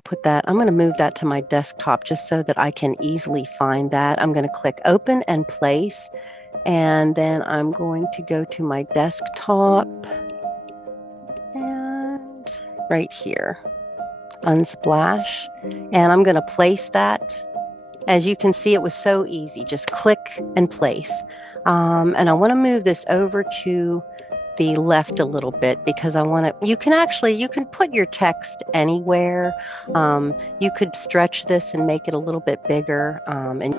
put that, I'm going to move that to my desktop just so that I can easily find that. I'm going to click open and place, and then I'm going to go to my desktop and right here, Unsplash, and I'm going to place that. As you can see, it was so easy. Just click and place. And I want to move this over to the left a little bit because I want to, you can put your text anywhere. You could stretch this and make it a little bit bigger. And